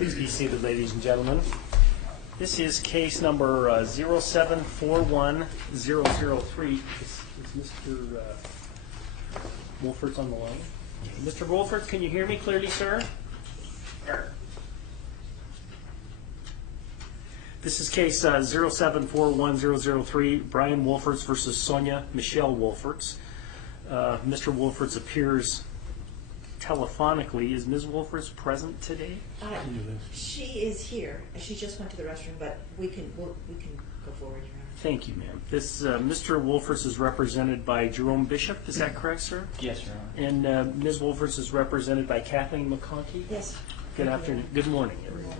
Please be seated, ladies and gentlemen. This is case number 0741003. Is Mr. Wolferts on the line? Mr. Wolferts, can you hear me clearly, sir? Sure. This is case 0741003, Brian Wolferts versus Sonja Michelle Wolferts. Mr. Wolferts appears telephonically. Is Ms. Wolferts present today? She is here. She just went to the restroom, but we can go forward, Your Honor. Thank you, ma'am. This Mr. Wolferts is represented by Jerome Bishop. Is that correct, sir? Yes, Your Honor. And Ms. Wolferts is represented by Kathleen McConkey. Yes. Good afternoon. Good morning, everyone.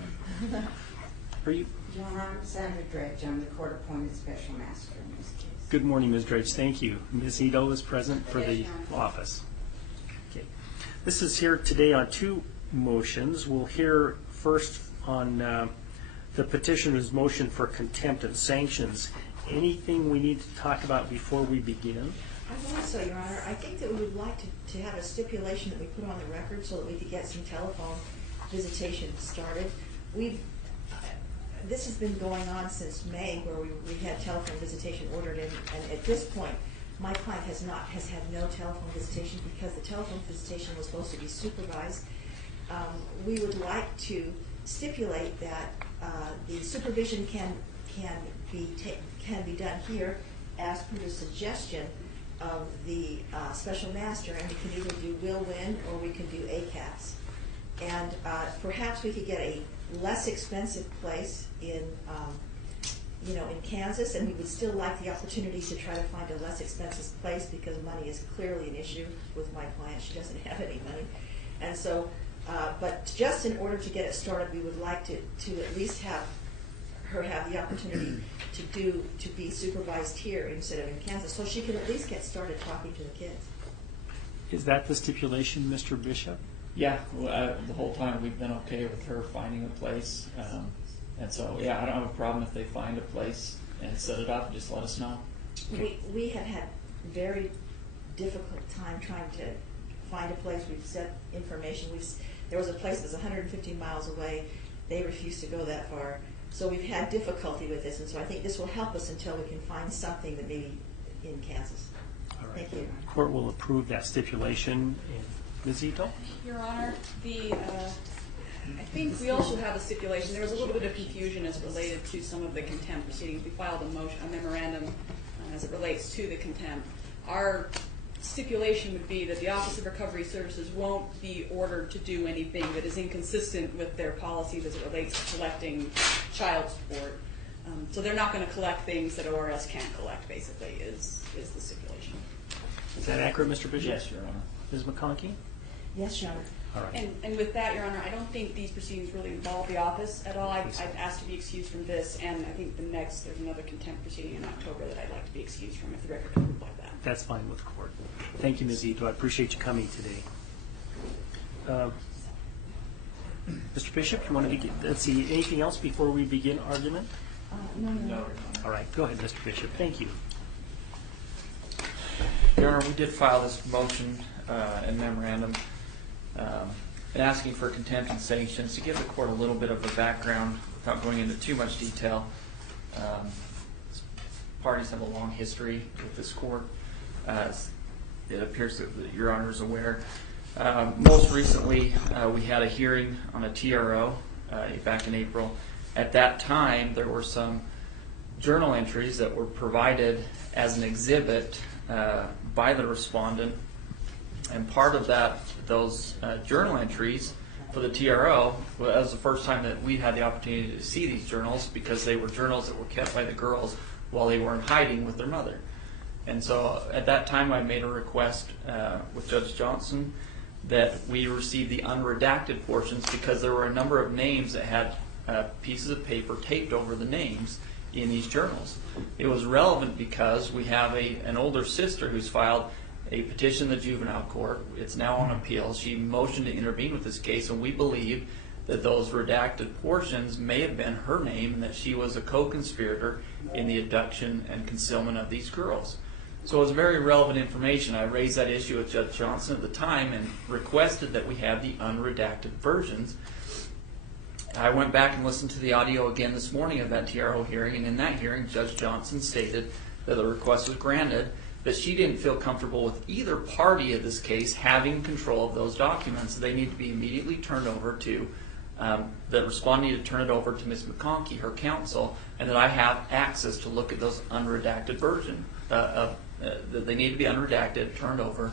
Are you? Your Honor, I'm Sandra Dredge. I'm the court-appointed special master in this case. Good morning, Ms. Dredge. Thank you. Ms. Ito is present for the office. Okay. This is here today on two motions. We'll hear first on the petitioner's motion for contempt and sanctions. Anything we need to talk about before we begin? I want to say, Your Honor, I think that we would like to have a stipulation that we put on the record so that we could get some telephone visitation started. This has been going on since May, where we had telephone visitation ordered in, and at this point, my client has had no telephone visitation because the telephone visitation was supposed to be supervised. We would like to stipulate that the supervision can be done here as per the suggestion of the special master, and we can either do will-win or we can do ACATS. And perhaps we could get a less expensive place in Kansas, and we would still like the opportunity to try to find a less expensive place because money is clearly an issue with my client. She doesn't have any money, and so. But just in order to get it started, we would like to at least have her have the opportunity to be supervised here instead of in Kansas, so she can at least get started talking to the kids. Is that the stipulation, Mr. Bishop? Yeah, the whole time we've been okay with her finding a place. And so, yeah, I don't have a problem if they find a place and set it up. Just let us know. Okay. We have had very difficult time trying to find a place. We've set information. There was a place that was 150 miles away. They refused to go that far. So we've had difficulty with this, and so I think this will help us until we can find something that maybe in Kansas. All right. Thank you. The court will approve that stipulation. Ms. Ito? Your Honor, I think we also have a stipulation. There was a little bit of confusion as related to some of the contempt proceedings. We filed a memorandum as it relates to the contempt. Our stipulation would be that the Office of Recovery Services won't be ordered to do anything that is inconsistent with their policies as it relates to collecting child support. So they're not going to collect things that ORS can't collect, basically, is the stipulation. Is that accurate, Mr. Bishop? Yes, Your Honor. Ms. McConkey? Yes, Your Honor. All right. And with that, Your Honor, I don't think these proceedings really involve the office at all. I've asked to be excused from this, and I think there's another contempt proceeding in October that I'd like to be excused from if the record doesn't look like that. That's fine with the court. Thank you, Ms. Ito. I appreciate you coming today. Mr. Bishop, you want to begin? Let's see, anything else before we begin argument? No. All right, go ahead, Mr. Bishop. Thank you. Your Honor, we did file this motion and memorandum asking for contempt and sanctions to give the court a little bit of a background without going into too much detail. Parties have a long history with this court, as it appears that Your Honor is aware. Most recently, we had a hearing on a TRO back in April. At that time, there were some journal entries that were provided as an exhibit by the respondent, and part of those journal entries for the TRO was the first time that we had the opportunity to see these journals, because they were journals that were kept by the girls while they were in hiding with their mother. And so at that time I made a request with Judge Johnson that we receive the unredacted portions, because there were a number of names that had pieces of paper taped over the names in these journals. It was relevant because we have an older sister who's filed a petition in the juvenile court. It's now on appeal. She motioned to intervene with this case, and we believe that those redacted portions may have been her name and that she was a co-conspirator in the abduction and concealment of these girls. So it was very relevant information. I raised that issue with Judge Johnson at the time and requested that we have the unredacted versions. I went back and listened to the audio again this morning of that TRO hearing, and in that hearing, Judge Johnson stated that the request was granted, that she didn't feel comfortable with either party of this case having control of those documents. They need to be immediately turned over to, the respondent needed to turn it over to Ms. McConkey, her counsel, and that I have access to look at those unredacted version, that they need to be unredacted, turned over.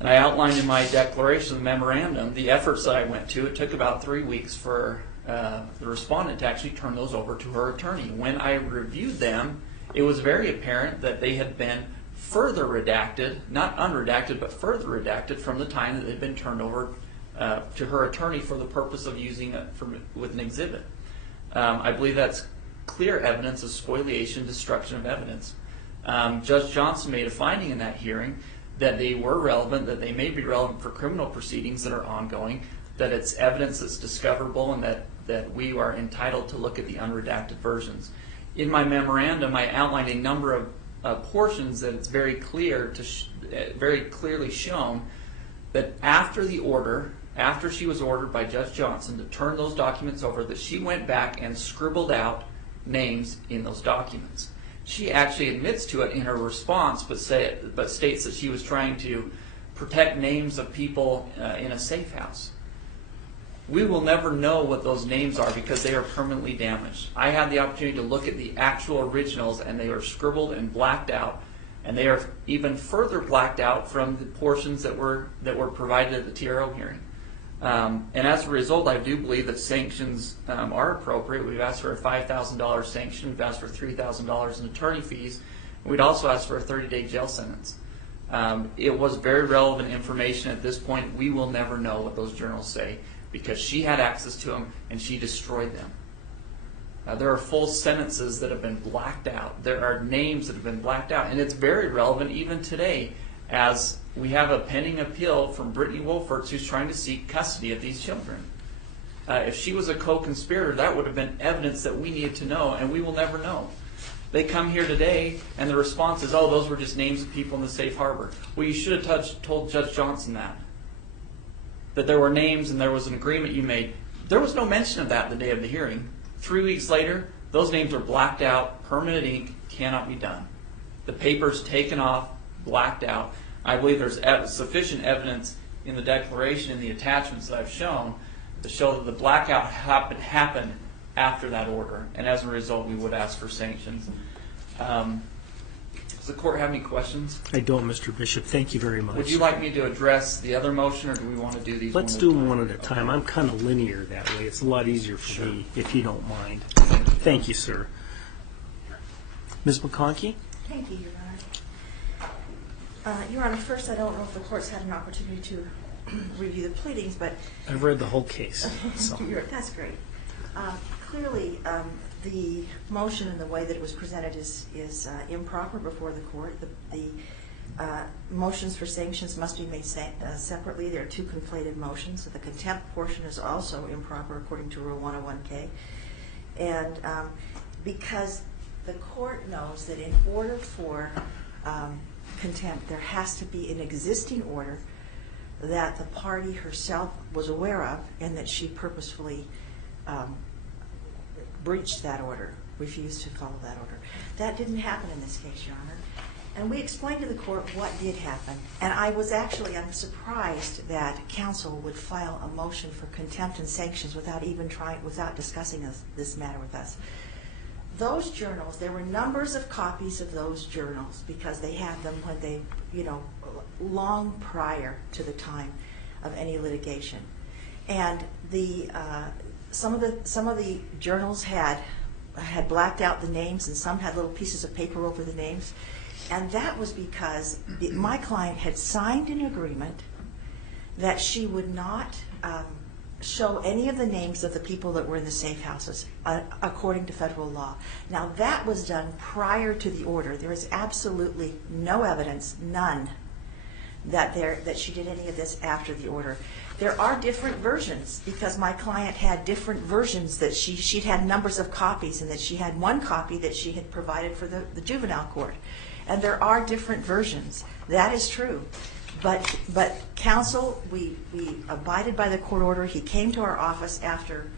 And I outlined in my declaration, the memorandum, the efforts that I went to. It took about 3 weeks for the respondent to actually turn those over to her attorney. When I reviewed them, it was very apparent that they had been further redacted, not unredacted, but further redacted from the time that they'd been turned over to her attorney for the purpose of using it with an exhibit. I believe that's clear evidence of spoliation, destruction of evidence. Judge Johnson made a finding in that hearing that they were relevant, that they may be relevant for criminal proceedings that are ongoing, that it's evidence that's discoverable, and that we are entitled to look at the unredacted versions. In my memorandum, I outlined a number of portions that it's very clear very clearly shown that after the order, after she was ordered by Judge Johnson to turn those documents over, that she went back and scribbled out names in those documents. She actually admits to it in her response, but states that she was trying to protect names of people in a safe house. We will never know what those names are because they are permanently damaged. I had the opportunity to look at the actual originals, and they are scribbled and blacked out, and they are even further blacked out from the portions that were provided at the TRO hearing. And as a result, I do believe that sanctions are appropriate. We've asked for a $5,000 sanction. We've asked for $3,000 in attorney fees. We'd also asked for a 30-day jail sentence. It was very relevant information at this point. We will never know what those journals say because she had access to them and she destroyed them. There are full sentences that have been blacked out. There are names that have been blacked out. And it's very relevant even today, as we have a pending appeal from Brittany Wolferts, who's trying to seek custody of these children. If she was a co-conspirator, that would have been evidence that we needed to know, and we will never know. They come here today, and the response is, oh, those were just names of people in the safe harbor. Well, you should have told Judge Johnson that there were names and there was an agreement you made. There was no mention of that the day of the hearing. 3 weeks later, those names are blacked out, permanent ink, cannot be done. The paper's taken off, blacked out. I believe there's sufficient evidence in the declaration and the attachments that I've shown to show that the blackout happened after that order, and as a result, we would ask for sanctions. Does the court have any questions? I don't, Mr. Bishop. Thank you very much. Would you like me to address the other motion, or do we want to do these Let's do them one at a time. I'm kind of linear that way. It's a lot easier for me, if you don't mind. Thank you, sir. Ms. McConkey? Thank you, Your Honor. Your Honor, first, I don't know if the court's had an opportunity to review the pleadings, but I've read the whole case. So. That's great. Clearly, the motion and the way that it was presented is improper before the court. The motions for sanctions must be made separately. There are two conflated motions. The contempt portion is also improper according to Rule 101K. And because the court knows that in order for contempt, there has to be an existing order that the party herself was aware of and that she purposefully breached that order, refused to follow that order. That didn't happen in this case, Your Honor. And we explained to the court what did happen. And I'm surprised that counsel would file a motion for contempt and sanctions without discussing this matter with us. Those journals, there were numbers of copies of those journals because they had them when they, long prior to the time of any litigation. And some of the journals had blacked out the names, and some had little pieces of paper over the names. And that was because my client had signed an agreement that she would not show any of the names of the people that were in the safe houses according to federal law. Now that was done prior to the order. There is absolutely no evidence, none, that she did any of this after the order. There are different versions because my client had different versions that she'd had numbers of copies, and that she had one copy that she had provided for the juvenile court. And there are different versions. That is true. But counsel, we abided by the court order. He came to our office after,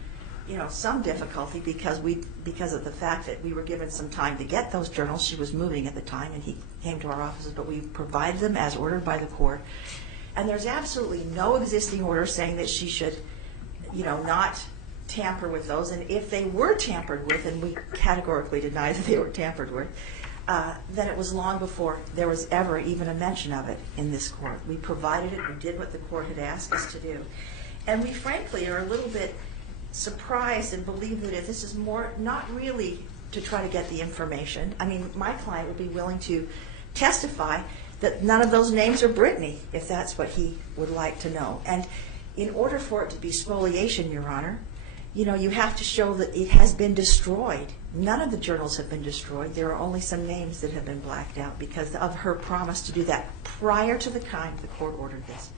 some difficulty because of the fact that we were given some time to get those journals. She was moving at the time, and he came to our offices, but we provided them as ordered by the court. And there's absolutely no existing order saying that she should, not tamper with those. And if they were tampered with, and we categorically deny that they were tampered with, then it was long before there was ever even a mention of it in this court. We provided it. We did what the court had asked us to do. And we frankly are a little bit surprised and believe that this is more not really to try to get the information. I mean, my client would be willing to testify that none of those names are Brittany, if that's what he would like to know. And in order for it to be spoliation, Your Honor, you have to show that it has been destroyed. None of the journals have been destroyed. There are only some names that have been blacked out because of her promise to do that prior to the time the court ordered this.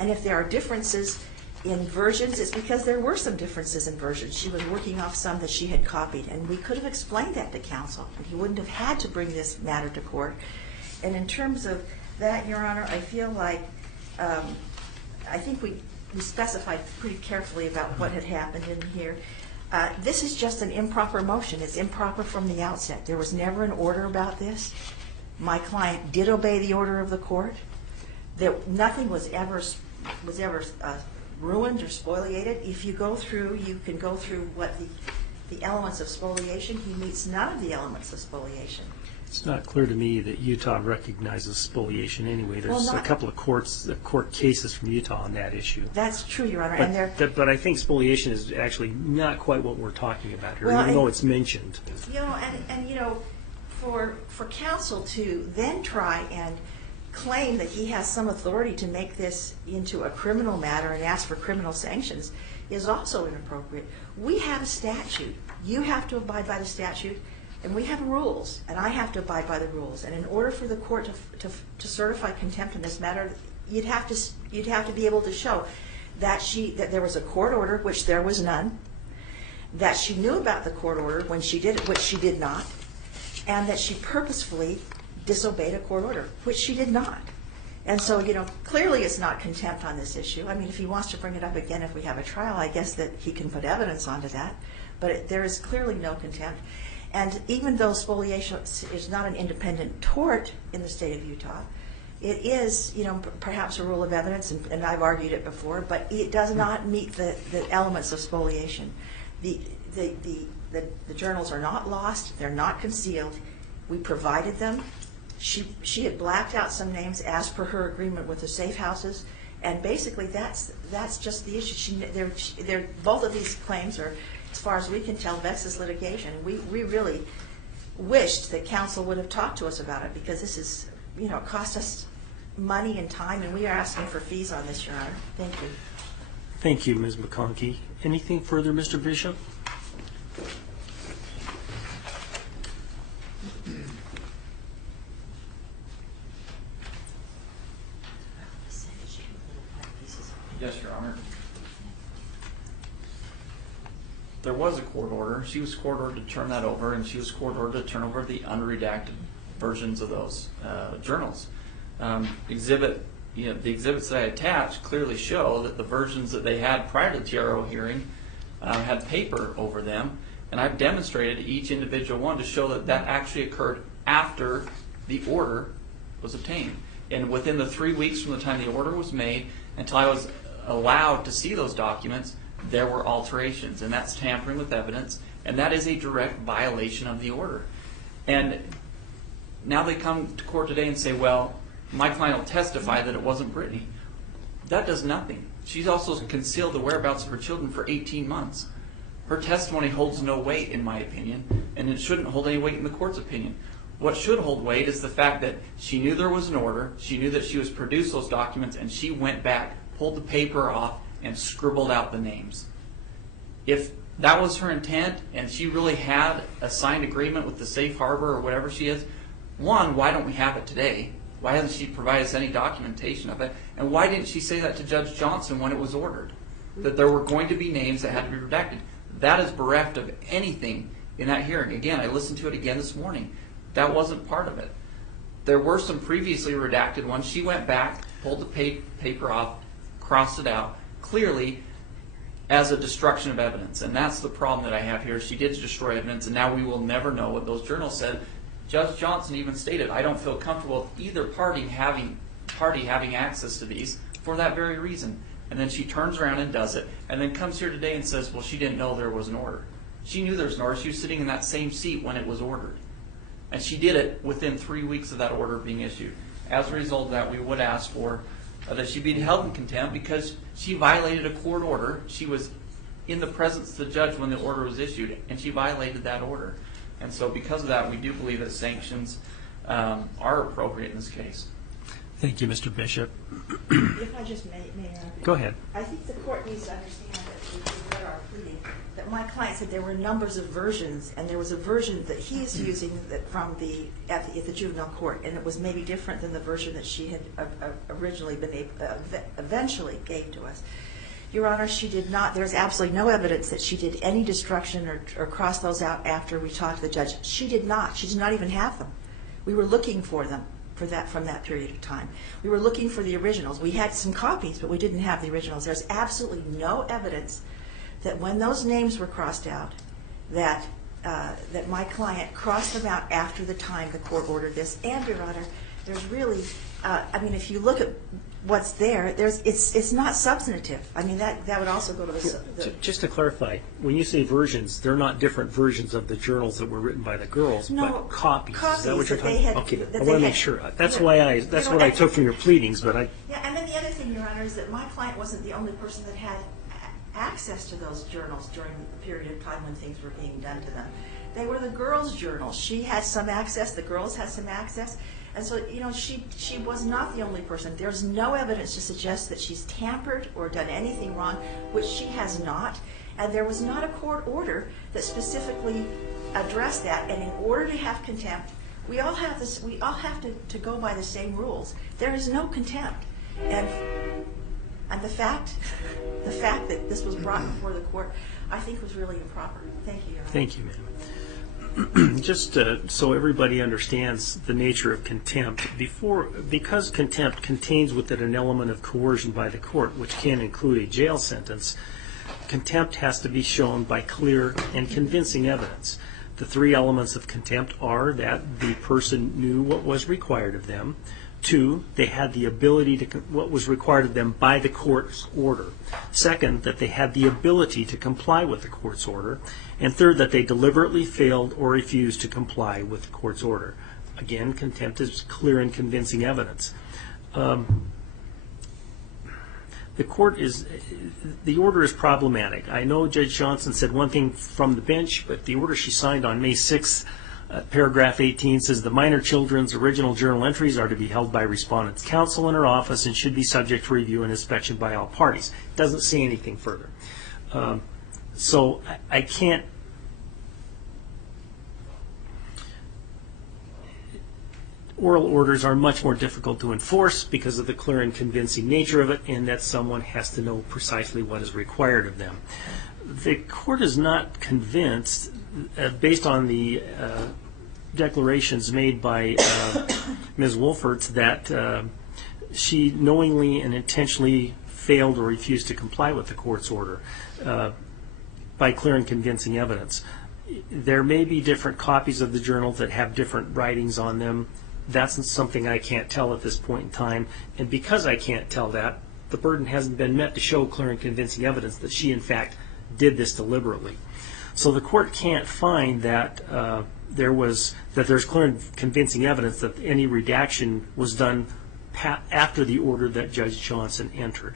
And if there are differences in versions, it's because there were some differences in versions. She was working off some that she had copied, and we could have explained that to counsel, and he wouldn't have had to bring this matter to court. And in terms of that, Your Honor, I feel like I think we specified pretty carefully about what had happened in here. This is just an improper motion. It's improper from the outset. There was never an order about this. My client did obey the order of the court. Nothing was ever ruined or spoliated. If you go through, you can go through what the elements of spoliation. He meets none of the elements of spoliation. It's not clear to me that Utah recognizes spoliation anyway. There's a couple of court cases from Utah on that issue. That's true, Your Honor. But I think spoliation is actually not quite what we're talking about here, even though it's mentioned. For counsel to then try and claim that he has some authority to make this into a criminal matter and ask for criminal sanctions is also inappropriate. We have a statute. You have to abide by the statute. And we have rules, and I have to abide by the rules. And in order for the court to certify contempt in this matter, you'd have to be able to show that there was a court order, which there was none, that she knew about the court order when she did it, which she did not, and that she purposefully disobeyed a court order, which she did not. And so, clearly it's not contempt on this issue. I mean, if he wants to bring it up again if we have a trial, I guess that he can put evidence onto that. But there is clearly no contempt. And even though spoliation is not an independent tort in the state of Utah, it is, perhaps a rule of evidence, and I've argued it before, but it does not meet the elements of spoliation. The journals are not lost. They're not concealed. We provided them. She had blacked out some names as per her agreement with the safe houses, and basically that's just the issue. Both of these claims are, as far as we can tell, vexed litigation. And we really wished that counsel would have talked to us about it, because this is, cost us money and time, and we are asking for fees on this, Your Honor. Thank you. Thank you, Ms. McConkey. Anything further, Mr. Bishop? Yes, Your Honor. There was a court order. She was court ordered to turn that over, and she was court ordered to turn over the unredacted versions of those journals. The exhibits that I attached clearly show that the versions that they had prior to the TRO hearing had paper over them, and I've demonstrated each individual one to show that actually occurred after the order was obtained. And within the 3 weeks from the time the order was made until I was allowed to see those documents, there were alterations, and that's tampering with evidence, and that is a direct violation of the order. And now they come to court today and say, well, my client will testify that it wasn't Brittany. That does nothing. She's also concealed the whereabouts of her children for 18 months. Her testimony holds no weight, in my opinion, and it shouldn't hold any weight in the court's opinion. What should hold weight is the fact that she knew there was an order, she knew that she was produced those documents, and she went back, pulled the paper off, and scribbled out the names. If that was her intent, and she really had a signed agreement with the safe harbor or whatever she is, one, why don't we have it today? Why hasn't she provided us any documentation of it? And why didn't she say that to Judge Johnson when it was ordered? That there were going to be names that had to be redacted. That is bereft of anything in that hearing. Again, I listened to it again this morning. That wasn't part of it. There were some previously redacted ones. She went back, pulled the paper off, crossed it out, clearly as a destruction of evidence. And that's the problem that I have here. She did destroy evidence, and now we will never know what those journals said. Judge Johnson even stated, I don't feel comfortable with either party having access to these for that very reason. And then she turns around and does it, and then comes here today and says, well, she didn't know there was an order. She knew there was an order. She was sitting in that same seat when it was ordered. And she did it within 3 weeks of that order being issued. As a result of that, we would ask for that she be held in contempt because she violated a court order. She was in the presence of the judge when the order was issued, and she violated that order. And so because of that, we do believe that sanctions are appropriate in this case. Thank you, Mr. Bishop. If I just may Go ahead. I think the court needs to understand that we read our pleading, that my client said there were numbers of versions, and there was a version that he is using that from at the juvenile court, and it was maybe different than the version that she had originally eventually gave to us. Your Honor, she did not. There's absolutely no evidence that she did any destruction or crossed those out after we talked to the judge. She did not. She did not even have them. We were looking for them from that period of time. We were looking for the originals. We had some copies, but we didn't have the originals. There's absolutely no evidence that when those names were crossed out, that my client crossed them out after the time the court ordered this. And, Your Honor, there's really, I mean, if you look at what's there, it's not substantive. I mean, that would also go to the Just to clarify, when you say versions, they're not different versions of the journals that were written by the girls, but copies. Is that what you're talking about? Okay, I want to make sure. That's what I took from your pleadings, but I... Yeah, and then the other thing, Your Honor, is that my client wasn't the only person that had access to those journals during the period of time when things were being done to them. They were the girls' journals. She had some access. The girls had some access. And so, you know, she was not the only person. There's no evidence to suggest that she's tampered or done anything wrong, which she has not. And there was not a court order that specifically addressed that. And in order to have contempt, we all have this. We all have to go by the same rules. There is no contempt. And the fact that this was brought before the court, I think, was really improper. Thank you, Your Honor. Thank you, ma'am. Just so everybody understands the nature of contempt, because contempt contains with it an element of coercion by the court, which can include a jail sentence, contempt has to be shown by clear and convincing evidence. The three elements of contempt are that the person knew what was required of them, 2, they had the ability to what was required of them by the court's order. Second, that they had the ability to comply with the court's order. And third, that they deliberately failed or refused to comply with the court's order. Again, contempt is clear and convincing evidence. The order is problematic. I know Judge Johnson said one thing from the bench, but the order she signed on May 6th, paragraph 18 says the minor children's original journal entries are to be held by respondent's counsel in her office and should be subject to review and inspection by all parties. It doesn't say anything further. So I can't. Oral orders are much more difficult to enforce because of the clear and convincing nature of it, and that someone has to know precisely what is required of them. The court is not convinced, based on the declarations made by Ms. Wolferts, that she knowingly and intentionally failed or refused to comply with the court's order by clear and convincing evidence. There may be different copies of the journals that have different writings on them. That's something I can't tell at this point in time. And because I can't tell that, the burden hasn't been met to show clear and convincing evidence that she, in fact, did this deliberately. So the court can't find that there's clear and convincing evidence that any redaction was done after the order that Judge Johnson entered.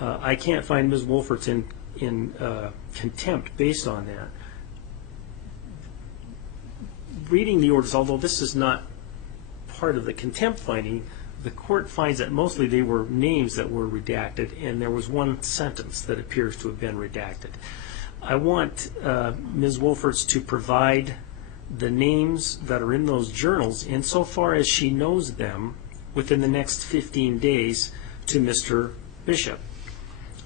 I can't find Ms. Wolferts in contempt based on that. Reading the orders, although this is not part of the contempt finding, the court finds that mostly they were names that were redacted, and there was one sentence that appears to have been redacted. I want Ms. Wolferts to provide the names that are in those journals insofar as she knows them within the next 15 days to Mr. Bishop.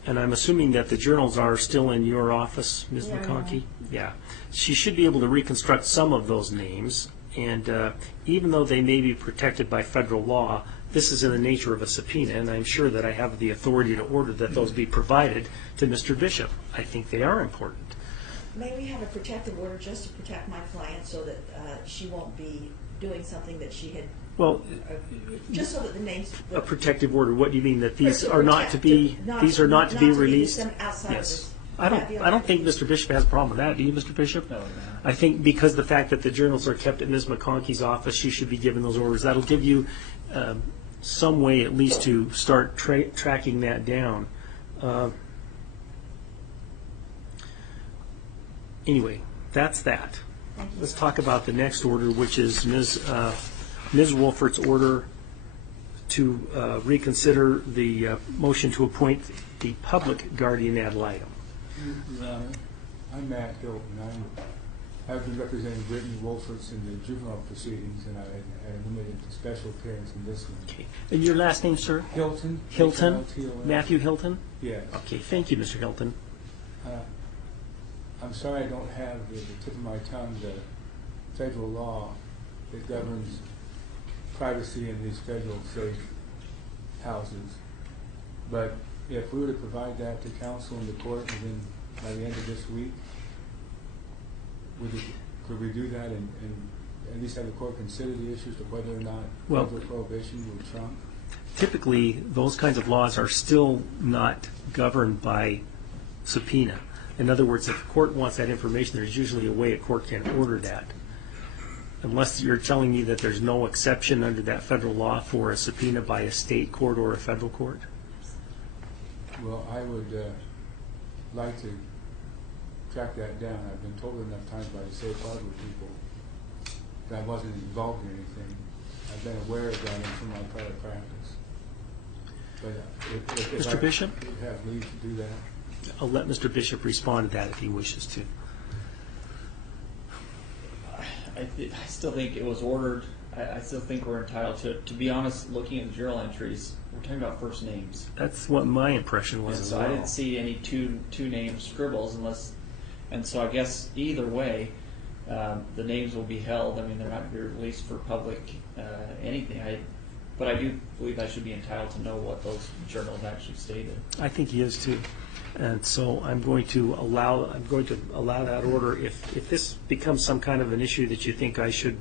And I'm assuming that the journals are still in your office, Ms. McConkey? Yeah. She should be able to reconstruct some of those names, and even though they may be protected by federal law, this is in the nature of a subpoena, and I'm sure that I have the authority to order that those be provided to Mr. Bishop. I think they are important. May we have a protective order just to protect my client so that she won't be doing something that she had, Well, just so that the names. a protective order, what do you mean, that these To are not to be, protect- these are not to be released? Outside Yes. of this. I don't think Mr. Bishop has a problem with that. Do you, Mr. Bishop? No. I think because the fact that the journals are kept at Ms. McConkey's office, she should be given those orders. That'll give you some way at least to start tracking that down. Anyway, that's that. Thank you. Let's talk about the next order, which is Ms. Wolfert's order to reconsider the motion to appoint the public guardian ad litem. Your Honor, I'm Matt Hilton. I've been representing Brittany Wolferts in the juvenile proceedings, and I had limited to special appearance in this one. Okay. And your last name, sir? Hilton. Hilton? H-I-L-T-O-N. Matthew Hilton? Yes. Okay, thank you, Mr. Hilton. I'm sorry I don't have at the tip of my tongue the federal law that governs privacy in these federal safe houses. But if we were to provide that to counsel in the court within by the end of this week, could we do that and at least have the court consider the issues of whether or not federal prohibition would trump? Typically, those kinds of laws are still not governed by subpoena. In other words, if the court wants that information, there's usually a way a court can order that. Unless you're telling me that there's no exception under that federal law for a subpoena by a state court or a federal court. Well, I would like to track that down. I've been told enough times by the safe harbor people that I wasn't involved in anything. I've been aware of that in some of my prior practice. But if Mr. Bishop? I would have leave to do that. I'll let Mr. Bishop respond to that if he wishes to. I still think it was ordered. I still think we're entitled to it. To be honest, looking at the journal entries, we're talking about first names. That's what my impression was And as so well. I didn't see any two name scribbles unless, and so I guess either way, the names will be held. I mean, they're not going to be released for public anything. But I do believe I should be entitled to know what those journals actually stated. I think he is too. And so I'm going to allow that order. If this becomes some kind of an issue that you think I should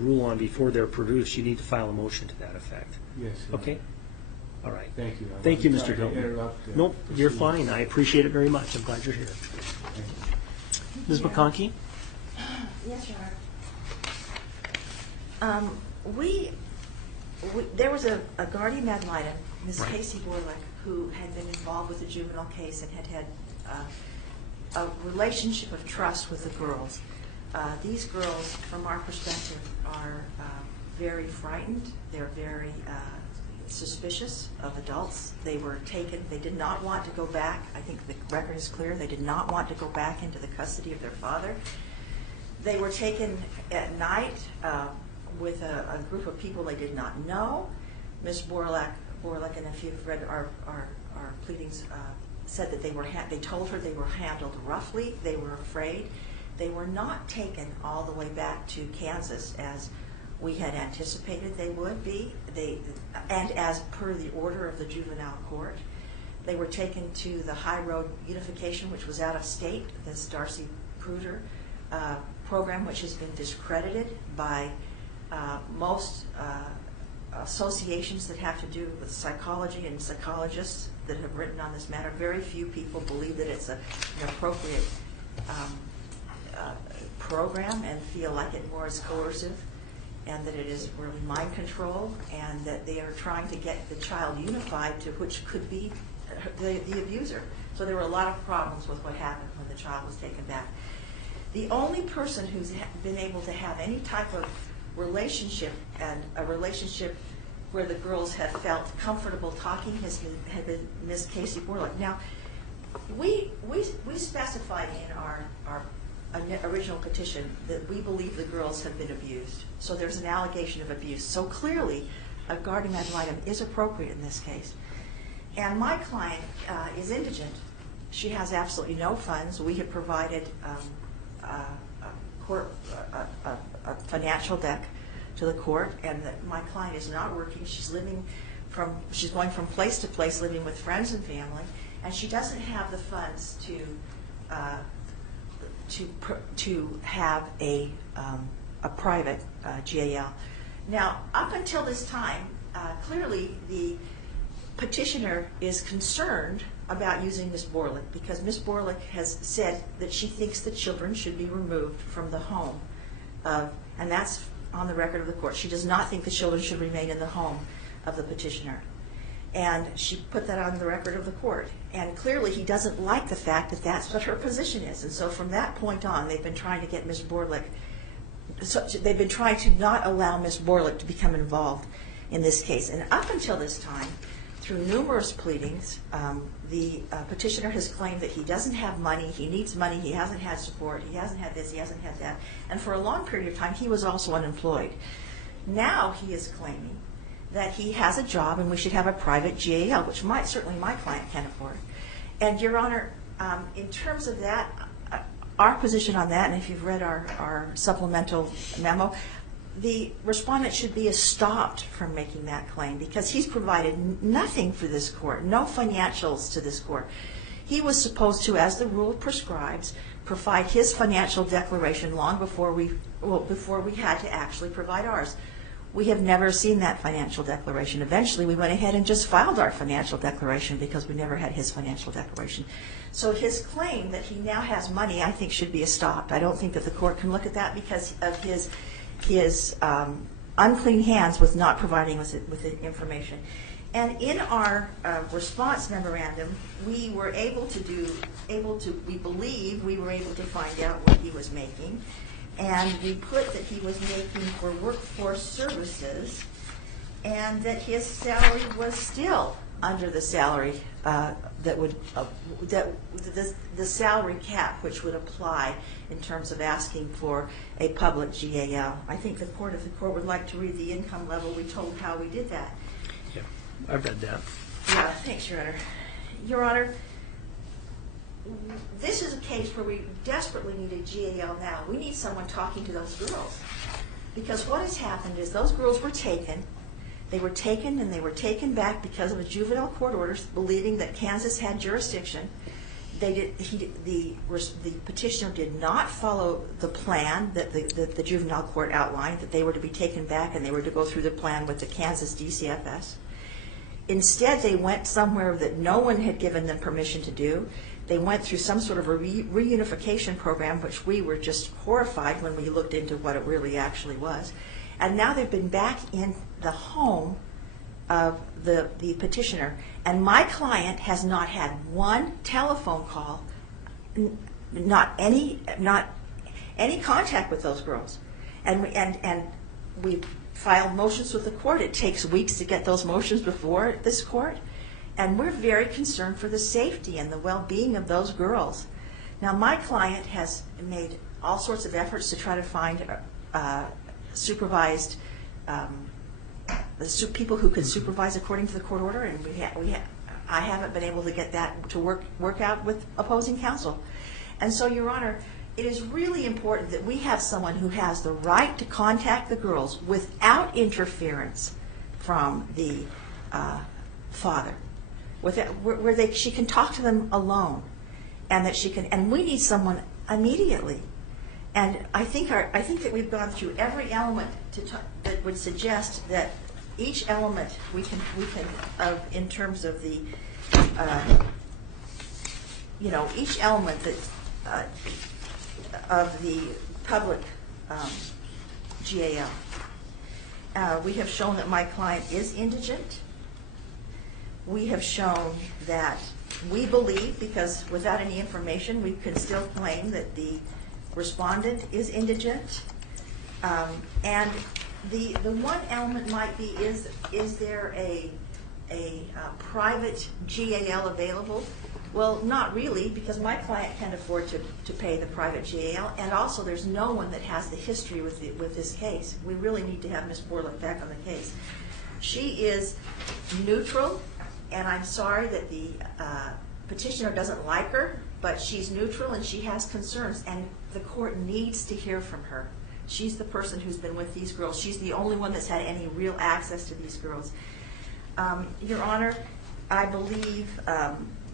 rule on before they're produced, you need to file a motion to that effect. Yes. Your Okay? Honor. All right. Thank you. Thank you, Mr. Trying to Hilton. interrupt, Nope, you're proceedings. fine. I appreciate it very much. I'm glad you're here. Thank you. Ms. McConkey? Yes, Your Honor. There was a guardian ad litem, Ms. Right. Casey Borlick, who had been involved with the juvenile case and had a relationship of trust with the girls. These girls, from our perspective, are very frightened. They're very suspicious of adults. They were taken. They did not want to go back. I think the record is clear. They did not want to go back into the custody of their father. They were taken at night with a group of people they did not know. Ms. Borlick, and if you've read our pleadings, said that they told her they were handled roughly. They were afraid. They were not taken all the way back to Kansas as we had anticipated they would be. And as per the order of the juvenile court, they were taken to the High Road Unification, which was out of state, this Darcy Cruiser program, which has been discredited by most associations that have to do with psychology and psychologists that have written on this matter. Very few people believe that it's an appropriate program and feel like it more is coercive and that it is really mind control and that they are trying to get the child unified to which could be the abuser. So there were a lot of problems with what happened when the child was taken back. The only person who's been able to have any type of relationship and a relationship where the girls have felt comfortable talking has been Ms. Casey Borlick. Now, we specified in our original petition that we believe the girls have been abused. So there's an allegation of abuse. So clearly, a guardian ad litem is appropriate in this case. And my client is indigent. She has absolutely no funds. We have provided a financial deck to the court, and that my client is not working. She's going from place to place, living with friends and family, and she doesn't have the funds to have a private GAL. Now, up until this time, clearly the petitioner is concerned about using Ms. Borlick, because Ms. Borlick has said that she thinks the children should be removed from the home, and that's on the record of the court. She does not think the children should remain in the home of the petitioner, and she put that on the record of the court. And clearly he doesn't like the fact that that's what her position is, and so from that point on, they've been trying to get Ms. Borlick. So they've been trying to not allow Ms. Borlick to become involved in this case. And up until this time, through numerous pleadings, the petitioner has claimed that he doesn't have money, he needs money, he hasn't had support, he hasn't had this, he hasn't had that. And for a long period of time, he was also unemployed. Now he is claiming that he has a job and we should have a private GAL, which certainly my client can't afford. And, Your Honor, in terms of that, our position on that, and if you've read our supplemental memo, the respondent should be stopped from making that claim, because he's provided nothing for this court, no financials to this court. He was supposed to, as the rule prescribes, provide his financial declaration long before we had to actually provide ours. We have never seen that financial declaration. Eventually, we went ahead and just filed our financial declaration because we never had his financial declaration. So his claim that he now has money, I think, should be stopped. I don't think that the court can look at that because of his unclean hands with not providing us with the information. And in our response memorandum, we were able to find out what he was making. And we put that he was making for workforce services, and that his salary was still under the salary the salary cap, which would apply in terms of asking for a public GAL. I think if the court would like to read the income level, we told how we did that. Yeah, I've read that. Yeah, thanks, Your Honor. Your Honor, this is a case where we desperately need a GAL now. We need someone talking to those girls. Because what has happened is those girls were taken. They were taken and they were taken back because of a juvenile court order believing that Kansas had jurisdiction. The petitioner did not follow the plan that the juvenile court outlined, that they were to be taken back and they were to go through the plan with the Kansas DCFS. Instead, they went somewhere that no one had given them permission to do. They went through some sort of a reunification program, which we were just horrified when we looked into what it really actually was. And now they've been back in the home of the petitioner. And my client has not had one telephone call, not any contact with those girls. And we filed motions with the court. It takes weeks to get those motions before this court. And we're very concerned for the safety and the well-being of those girls. Now, my client has made all sorts of efforts to try to find supervised people who could supervise according to the court order, and I haven't been able to get that to work out with opposing counsel. And so, Your Honor, it is really important that we have someone who has the right to contact the girls without interference from the father, where she can talk to them alone, and that she can. And we need someone immediately. And I think that we've gone through every element that would suggest that each element we can in terms of the each element that of the public GAL. We have shown that my client is indigent. We have shown that we believe, because without any information, we can still claim that the respondent is indigent. And the one element might be, is there a private GAL available? Well, not really, because my client can't afford to pay the private GAL, and also there's no one that has the history with this case. We really need to have Ms. Borlick back on the case. She is neutral, and I'm sorry that the petitioner doesn't like her, but she's neutral and she has concerns, and the court needs to hear from her. She's the person who's been with these girls. She's the only one that's had any real access to these girls. Your Honor, I believe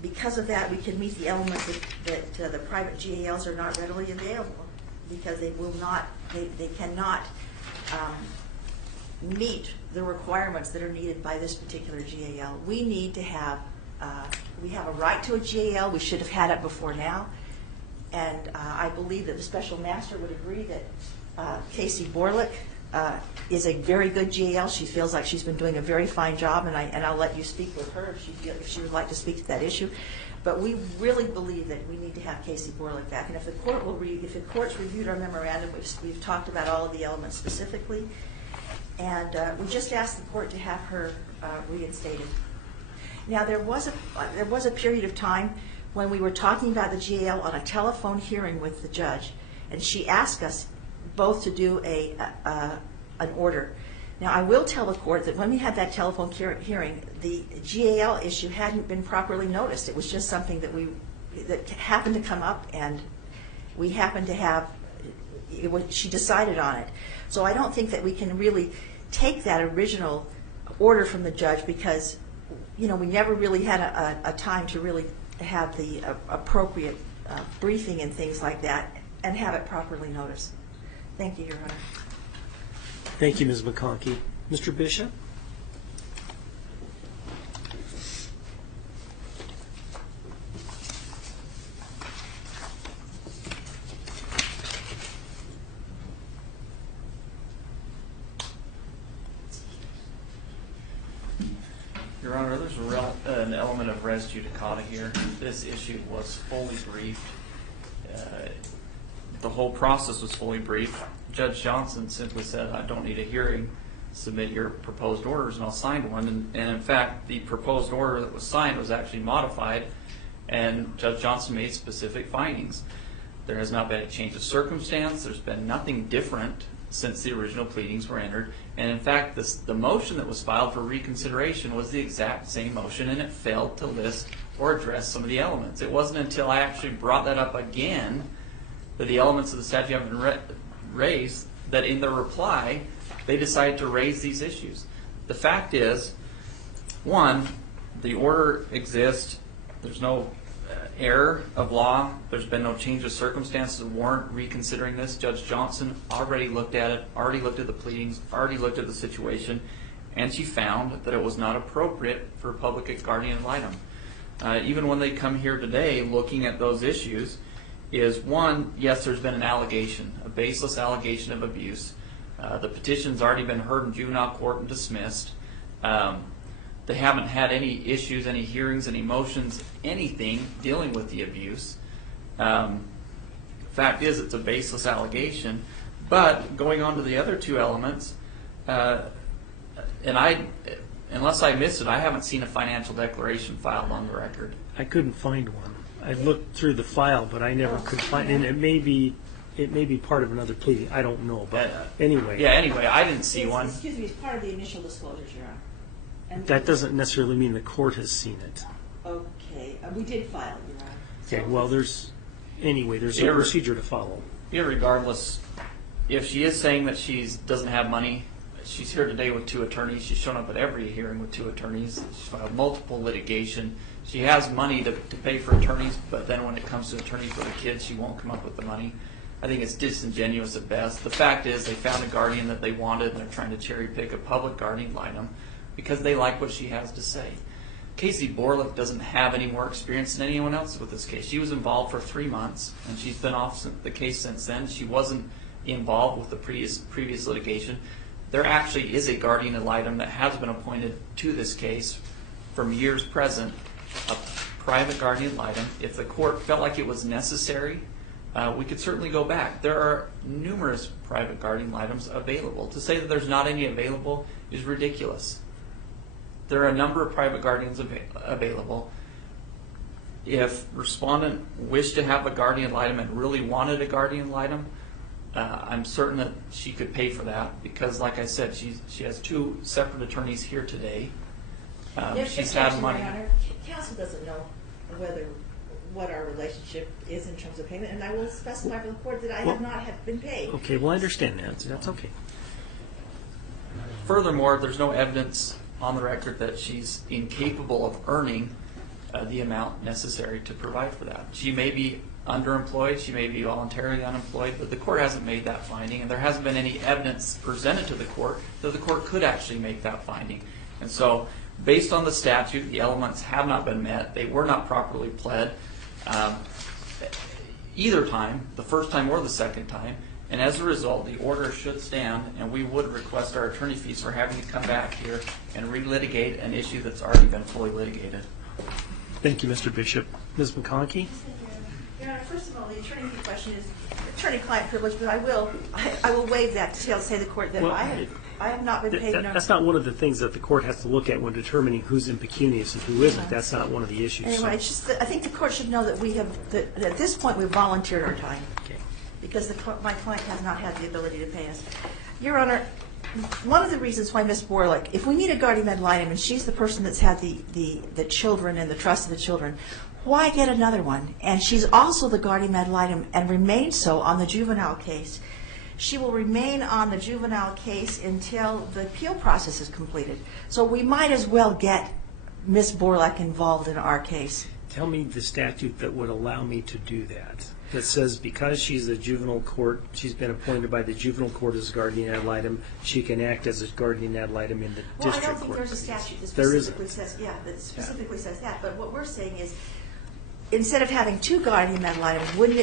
because of that, we can meet the elements that the private GALs are not readily available because they will not, they cannot meet the requirements that are needed by this particular GAL. We need to have, we have a right to a GAL. We should have had it before now. And I believe that the special master would agree that Casey Borlick is a very good GAL. She feels like she's been doing a very fine job, and I'll let you speak with her if she would like to speak to that issue. But we really believe that we need to have Casey Borlick back. And if the court will if the court's reviewed our memorandum, we've talked about all of the elements specifically, and we just asked the court to have her reinstated. Now there was a period of time when we were talking about the GAL on a telephone hearing with the judge, and she asked us both to do an order. Now, I will tell the court that when we had that telephone hearing, the GAL issue hadn't been properly noticed. It was just something that happened to come up, and we happened to have, she decided on it. So I don't think that we can really take that original order from the judge because, we never really had a time to really have the appropriate briefing and things like that and have it properly noticed. Thank you, Your Honor. Thank you, Ms. McConkey. Mr. Bishop? Your Honor, there's an element of res judicata here. This issue was fully briefed. The whole process was fully briefed. Judge Johnson simply said, I don't need a hearing. Submit your proposed orders and I'll sign one. And in fact, the proposed order that was signed was actually modified, and Judge Johnson made specific findings. There has not been a change of circumstance. There's been nothing different since the original pleadings were entered. And in fact, the motion that was filed for reconsideration was the exact same motion, and it failed to list or address some of the elements. It wasn't until I actually brought that up again that the elements of the statute have been raised that in the reply they decided to raise these issues. The fact is, one, the order exists. There's no error of law. There's been no change of circumstances that warrant reconsidering this. Judge Johnson already looked at it, already looked at the pleadings, already looked at the situation, and she found that it was not appropriate for public guardian ad litem. Even when they come here today looking at those issues, is one, yes, there's been an allegation, a baseless allegation of abuse. The petition's already been heard in juvenile court and dismissed. They haven't had any issues, any hearings, any motions, anything dealing with the abuse. Fact is, it's a baseless allegation. But going on to the other two elements, unless I missed it, I haven't seen a financial declaration filed on the record. I couldn't find one. I looked through the file, but I never could find it. And it may be part of another pleading. I don't know. But anyway. Yeah, anyway, I didn't see one. Excuse me, it's part of the initial disclosures, Your Honor. And that doesn't necessarily mean the court has seen it. Okay. We did file it, Your Honor. Okay, well, there's a procedure to follow. Irregardless, if she is saying that she doesn't have money, she's here today with 2 attorneys. She's shown up at every hearing with 2 attorneys. She's filed multiple litigation. She has money to pay for attorneys, but then when it comes to attorneys for the kids, she won't come up with the money. I think it's disingenuous at best. The fact is they found a guardian that they wanted, and they're trying to cherry pick a public guardian item because they like what she has to say. Casey Borlick doesn't have any more experience than anyone else with this case. She was involved for 3 months, and she's been off the case since then. She wasn't involved with the previous litigation. There actually is a guardian ad litem that has been appointed to this case from years present, a private guardian ad litem. If the court felt like it was necessary, we could certainly go back. There are numerous private guardian ad litems available. To say that there's not any available is ridiculous. There are a number of private guardians available. If respondent wished to have a guardian ad litem and really wanted a guardian ad litem, I'm certain that she could pay for that because, like I said, she has 2 separate attorneys here today. She's had money. Counsel doesn't know what our relationship is in terms of payment, and I will specify for the court that I have not been paid. Okay, well, I understand that. That's okay. Furthermore, there's no evidence on the record that she's incapable of earning the amount necessary to provide for that. She may be underemployed, she may be voluntarily unemployed, but the court hasn't made that finding, and there hasn't been any evidence presented to the court that the court could actually make that finding. And so, based on the statute, the elements have not been met. They were not properly pled either time, the first time or the second time, and as a result, the order should stand, and we would request our attorney fees for having to come back here and relitigate an issue that's already been fully litigated. Thank you, Mr. Bishop. Ms. McConkey? Your Honor, first of all, the attorney fee question is attorney-client privilege, but I will waive that to say to the court that Well, I have not been paid. That's not one of the things that the court has to look at when determining who's impecunious and who isn't. That's not one of the issues. Anyway, it's just that I think the court should know that we have, that at this point, we've volunteered our time. Okay. Because my client has not had the ability to pay us. Your Honor, one of the reasons why Ms. Borlick, if we need a guardian ad litem, and she's the person that's had the children and the trust of the children, why get another one? And she's also the guardian ad litem and remains so on the juvenile case. She will remain on the juvenile case until the appeal process is completed. So we might as well get Ms. Borlick involved in our case. Tell me the statute that would allow me to do that. That says because she's a juvenile court, she's been appointed by the juvenile court as guardian ad litem, she can act as a guardian ad litem in the district court. Well, I don't think there's a statute that specifically says that. But what we're saying is, instead of having two guardian ad litem, wouldn't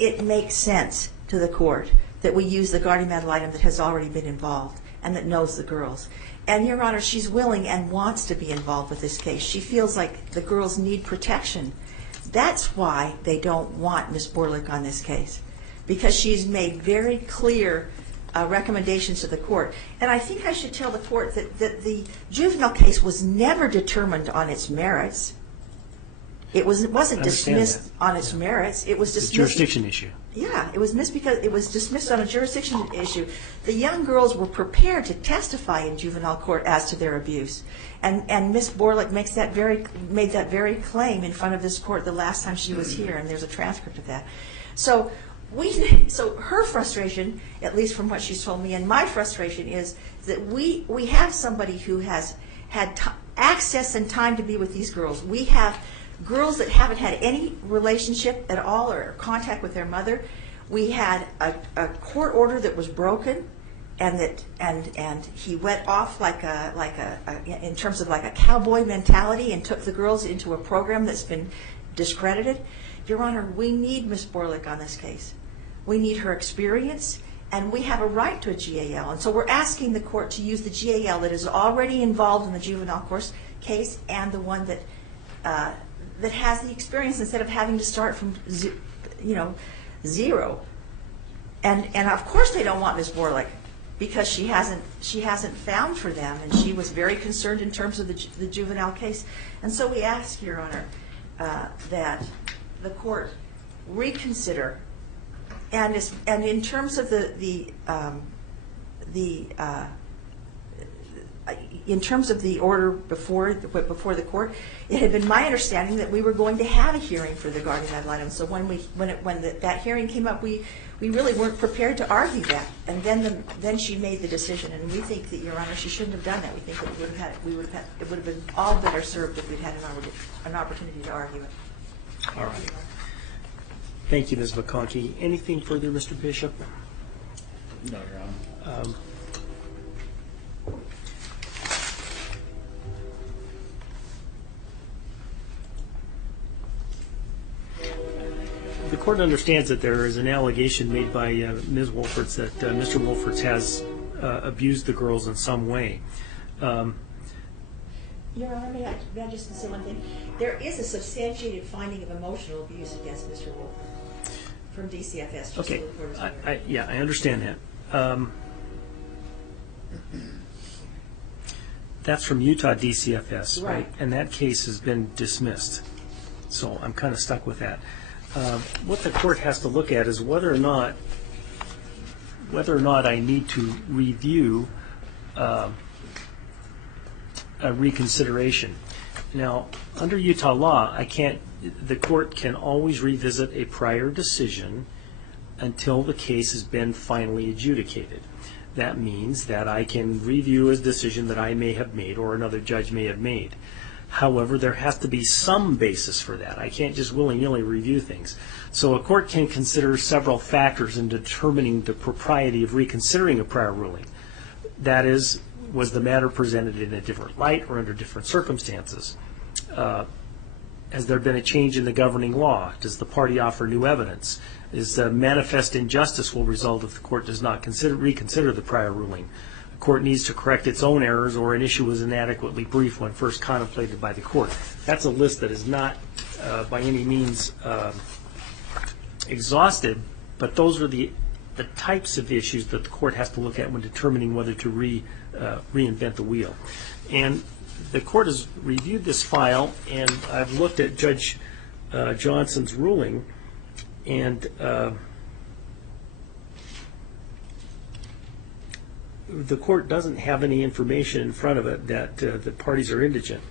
it make sense to the court that we use the guardian ad litem that has already been involved and that knows the girls? And, Your Honor, she's willing and wants to be involved with this case. She feels like the girls need protection. That's why they don't want Ms. Borlick on this case, because she's made very clear recommendations to the court. And I think I should tell the court that the juvenile case was never determined on its merits. It wasn't dismissed on its merits. It was dismissed. The jurisdiction issue. Yeah, it was dismissed on a jurisdiction issue. The young girls were prepared to testify in juvenile court as to their abuse, and Ms. Borlick made that very claim in front of this court the last time she was here, and there's a transcript of that. So her frustration, at least from what she's told me, and my frustration is that we have somebody who has had access and time to be with these girls. We have girls that haven't had any relationship at all or contact with their mother. We had a court order that was broken, and he went off in terms of like a cowboy mentality and took the girls into a program that's been discredited. Your Honor, we need Ms. Borlick on this case. We need her experience, and we have a right to a GAL. And so we're asking the court to use the GAL that is already involved in the juvenile court case and the one that has the experience instead of having to start from zero. And of course they don't want Ms. Borlick because she hasn't found for them, and she was very concerned in terms of the juvenile case. And so we ask, Your Honor, that the court reconsider, and in terms of in terms of the order before the court, it had been my understanding that we were going to have a hearing for the guardian ad litem. So when that hearing came up, we really weren't prepared to argue that. And then she made the decision, and we think that, Your Honor, she shouldn't have done that. We think that it would have been all better served if we'd had an opportunity to argue it. All right. Thank you, Ms. McConkey. Anything further, Mr. Bishop? No, Your Honor. The court understands that there is an allegation made by Ms. Wolferts that Mr. Wolferts has abused the girls in some way. Your Honor, may I just say one thing? There is a substantiated finding of emotional abuse against Mr. Wolferts from DCFS. Okay. I understand that. That's from Utah DCFS, right? And that case has been dismissed. So I'm kind of stuck with that. What the court has to look at is whether or not I need to review a reconsideration. Now, under Utah law, the court can always revisit a prior decision until the case has been finally adjudicated. That means that I can review a decision that I may have made or another judge may have made. However, there has to be some basis for that. I can't just willy-nilly review things. So a court can consider several factors in determining the propriety of reconsidering a prior ruling. That is, was the matter presented in a different light or under different circumstances? Has there been a change in the governing law? Does the party offer new evidence? Is manifest injustice will result if the court does not reconsider the prior ruling? The court needs to correct its own errors, or an issue was inadequately briefed when first contemplated by the court. That's a list that is not by any means exhaustive, but those are the types of issues that the court has to look at when determining whether to reinvent the wheel. And the court has reviewed this file, and I've looked at Judge Johnson's ruling, and the court doesn't have any information in front of it that the parties are indigent.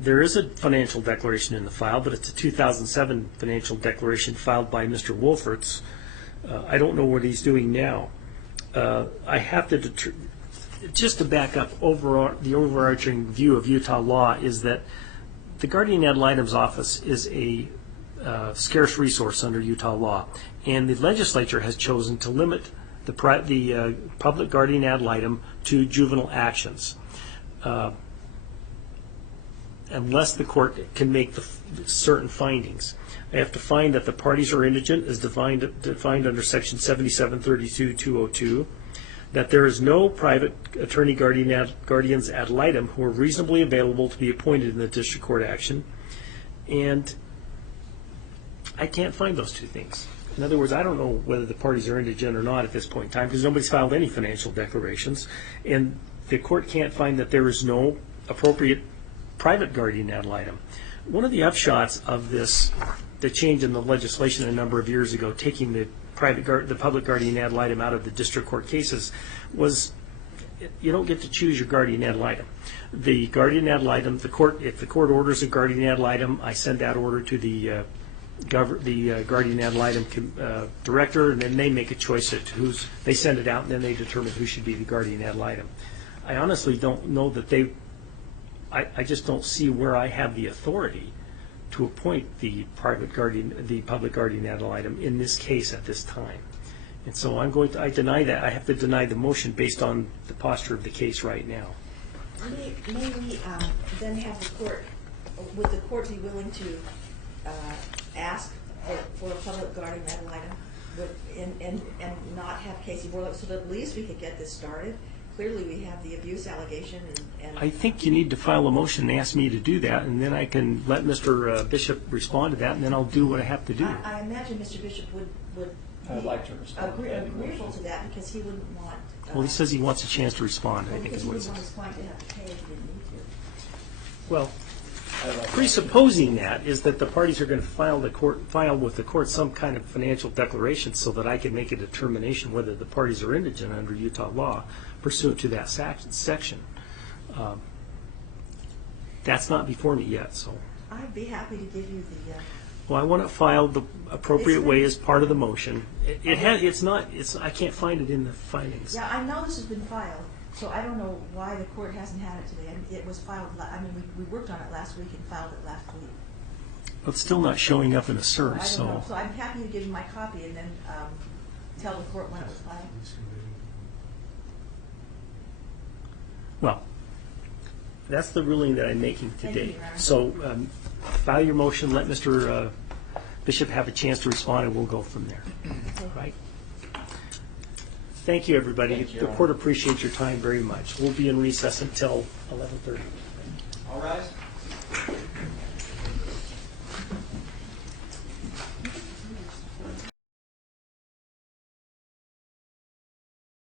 There is a financial declaration in the file, but it's a 2007 financial declaration filed by Mr. Wolferts. I don't know what he's doing now. I have to just to back up, the overarching view of Utah law is that the guardian ad litem's office is a scarce resource under Utah law, and the legislature has chosen to limit the public guardian ad litem to juvenile actions, unless the court can make certain findings. They have to find that the parties are indigent, as defined under Section 7732-202, that there is no private attorney guardians ad litem who are reasonably available to be appointed in the district court action, and I can't find those two things. In other words, I don't know whether the parties are indigent or not at this point in time, because nobody's filed any financial declarations, and the court can't find that there is no appropriate private guardian ad litem. One of the upshots of the change in the legislation a number of years ago, taking the public guardian ad litem out of the district court cases, was you don't get to choose your guardian ad litem. The guardian ad litem, if the court orders a guardian ad litem, I send that order to the guardian ad litem director, and then they make a choice at they send it out, and then they determine who should be the guardian ad litem. I honestly don't know that I just don't see where I have the authority to appoint the public guardian ad litem in this case at this time. And so I deny that. I have to deny the motion based on the posture of the case right now. May we then have the court, would the court be willing to ask for a public guardian ad litem and not have Casey Borlaug, so that at least we could get this started? Clearly we have the abuse allegation. And I think you need to file a motion and ask me to do that, and then I can let Mr. Bishop respond to that, and then I'll do what I have to do. I imagine Mr. Bishop would I'd like to respond. agreeable to that, because he wouldn't want... Well, he says he wants a chance to respond, I think is what he he wouldn't says. want his client to have to pay if he didn't need to. Well, presupposing that is that the parties are going to file with the court some kind of financial declaration so that I can make a determination whether the parties are indigent under Utah law pursuant to that section. That's not before me yet, so. I'd be happy to give you the... Well, I want it filed the appropriate way as part of the motion. I can't find it in the findings. Yeah, I know this has been filed, so I don't know why the court hasn't had it today. It was filed, we worked on it last week and filed it last week. Well, it's still not showing up in a search, I don't so. know. So I'm happy to give you my copy and then tell the court when it was filed. Well, that's the ruling that I'm making Thank today. you, Your Honor. So file your motion, let Mr. Bishop have a chance to respond, and we'll go from there. Okay. Right? Thank you, everybody. Thank you, The Your court Honor. appreciates your time very much. We'll be in recess until 11:30. All rise.